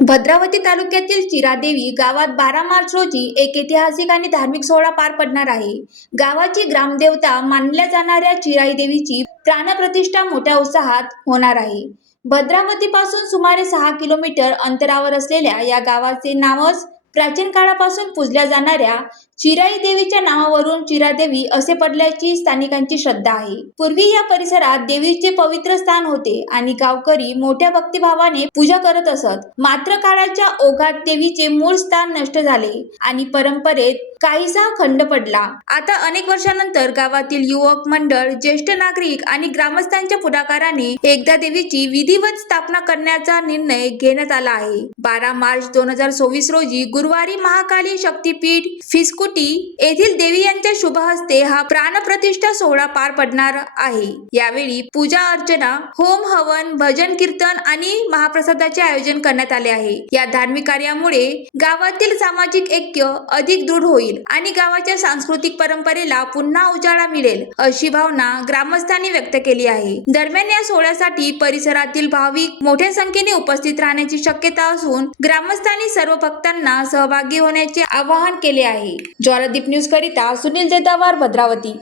भद्रावती तालुक्यातील चिरादेवी गावात 12 मार्च रोजी एक ऐतिहासिक आणि धार्मिक सोहळा पार पडणार आहे. गावाची ग्रामदेवता मानल्या जाणाऱ्या चिराई देवीची प्राणप्रतिष्ठा मोठ्या उत्साहात होणार आहे. भद्रावतीपासून सुमारे 6 किलोमीटर अंतरावर असलेल्या या गावाचे नावच प्राचीन काळापासून पूजल्या जाणाऱ्या चिराई देवीच्या नावावरून चिरादेवी असे पडल्याची स्थानिकांची श्रद्धा आहे. पूर्वी या परिसरात देवीचे पवित्र स्थान होते आणि गावकरी मोठ्या भक्तिभावाने पूजा करत असत. मात्र काळाच्या ओघात देवीचे मूळ स्थान नष्ट झाले आणि परंपरेत काहीसा खंड पडला. आता अनेक वर्षानंतर गावातील युवक मंडळ, ज्येष्ठ नागरिक आणि ग्रामस्थांच्या पुढाकाराने एकदा देवीची विधिवत स्थापना करण्याचा निर्णय घेण्यात आला आहे. 12 मार्च 2024 रोजी गुरुवारी महाकाली शक्तीपीठ फिस्कुटी येथील देवी यांच्या शुभ हस्ते हा प्राणप्रतिष्ठा सोहळा पार पडणार आहे. यावेळी पूजा अर्चना, होम हवन, भजन कीर्तन आणि महाप्रसादाचे आयोजन करण्यात आले आहे. या धार्मिक कार्यामुळे गावातील सामाजिक ऐक्य अधिक दृढ होईल आणि गावाच्या सांस्कृतिक परंपरेला पुन्हा उजाळा मिळेल अशी भावना ग्रामस्थांनी व्यक्त केली आहे. दरम्यान या सोहळ्यासाठी परिसरातील भाविक मोठ्या संख्येने उपस्थित राहण्याची शक्यता असून ग्रामस्थांनी सर्व भक्तांना सहभागी होण्याचे आवाहन केले आहे. ज्वालादीप न्यूज करिता सुनील जेदावार, भद्रावती.